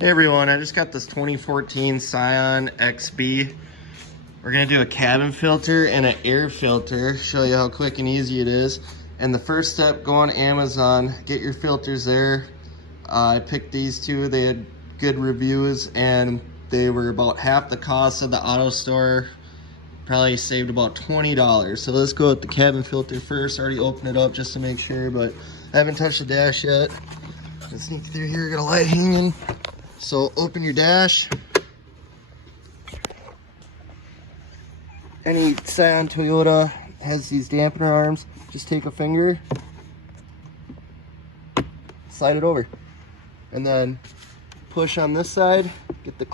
Hey everyone, I just got this 2014 Scion XB. We're gonna do a cabin filter and an air filter, show you how quick and easy it is. And the first step, go on Amazon, get your filters there. I picked these two, they had good reviews and they were about half the cost of the auto store. Probably saved about $20. So let's go with the cabin filter first. Already opened it up just to make sure, but I haven't touched the dash yet. Let's sneak through here, got a light hanging. So open your dash. Any Scion Toyota has these dampener arms. Just take a finger, slide it over, and then push on this side. Get the,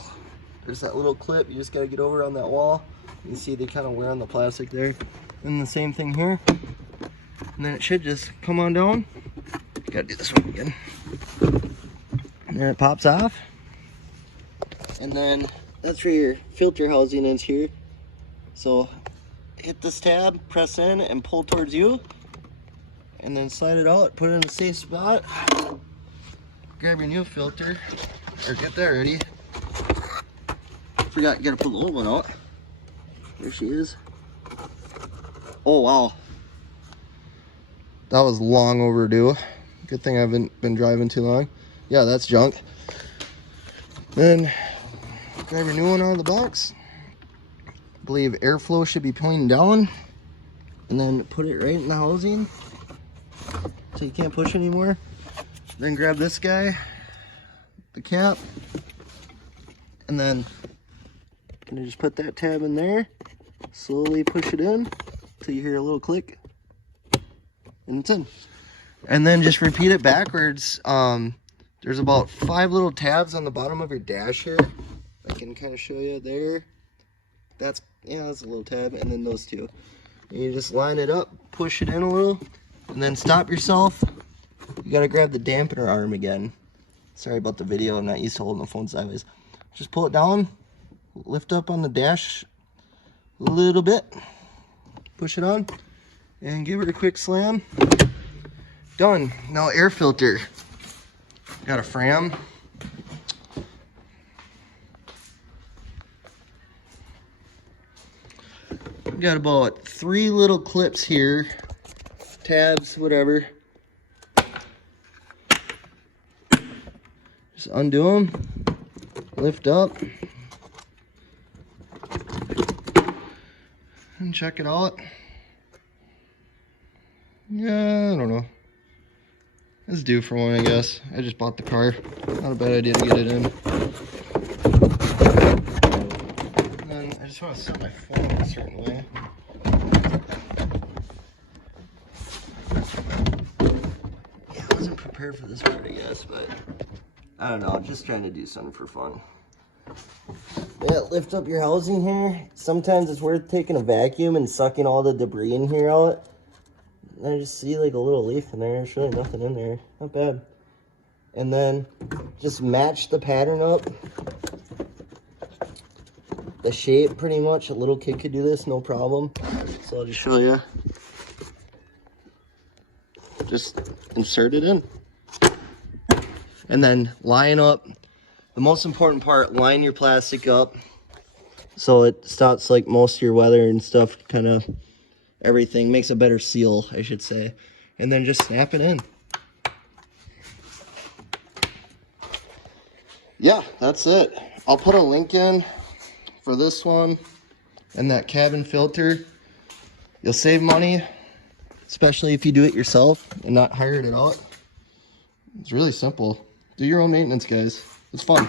there's that little clip. You just gotta get over on that wall. You can see they kind of wear on the plastic there. And the same thing here. And then it should just come on down. You gotta do this one again. And then it pops off. And then that's where your filter housing is here. So hit this tab, press in and pull towards you. And then slide it out, put it in a safe spot. Grab your new filter, or get that ready. Forgot, you gotta pull the old one out. There she is. Oh wow. That was long overdue. Good thing I haven't been driving too long. Yeah, that's junk. Then grab your new one out of the box. I believe airflow should be pointing down. And then put it right in the housing so you can't push anymore. Then grab this guy, the cap, and then gonna just put that tab in there. Slowly push it in until you hear a little click, and it's in. And then just repeat it backwards. There's about 5 little tabs on the bottom of your dash here. I can kind of show you there. That's a little tab, and then those two. And you just line it up, push it in a little, and then stop yourself. You gotta grab the dampener arm again. Sorry about the video, I'm not used to holding the phone sideways. Just pull it down, lift up on the dash a little bit, push it on, and give it a quick slam. Done. Now air filter. Got a Fram. Got about 3 little clips here, tabs, whatever. Just undo them, lift up, and check it out. Yeah, I don't know. It's due for one, I guess. I just bought the car. Not a bad idea to get it in. And then I just want to set my phone a certain way. Yeah, I wasn't prepared for this part, I guess, but I don't know. I'm just trying to do something for fun. Yeah, lift up your housing here. Sometimes it's worth taking a vacuum and sucking all the debris in here out. I just see like a little leaf in there. There's really nothing in there. Not bad. And then just match the pattern up. The shape pretty much. A little kid could do this, no problem. So I'll just show you. Just insert it in. And then line up. The most important part, line your plastic up so it stops like most of your weather and stuff, kind of everything. Makes a better seal, I should say. And then just snap it in. Yeah, that's it. I'll put a link in for this one and that cabin filter. You'll save money, especially if you do it yourself and not hire it out. It's really simple. Do your own maintenance, guys. It's fun.